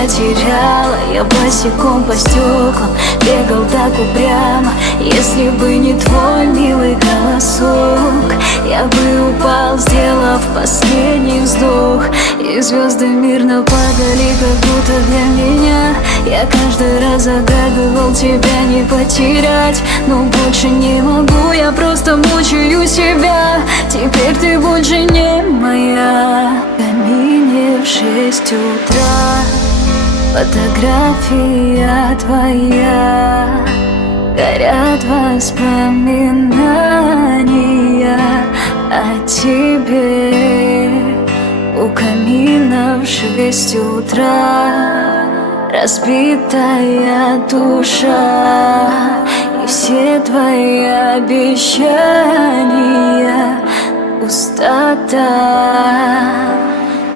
тебя теряла. Я босиком по стеклам бегал так упрямо. Если бы не твой милый голосок, я бы упал, сделав последний вздох. И звезды мирно падали, как будто для меня. Я каждый раз загадывал тебя не потерять, но больше не могу, я просто мучаю себя. Теперь ты больше не моя. В камине в 6 утра фотография твоя, горят воспоминания о тебе. У камина в 6 утра разбитая душа, и все твои обещания пустота.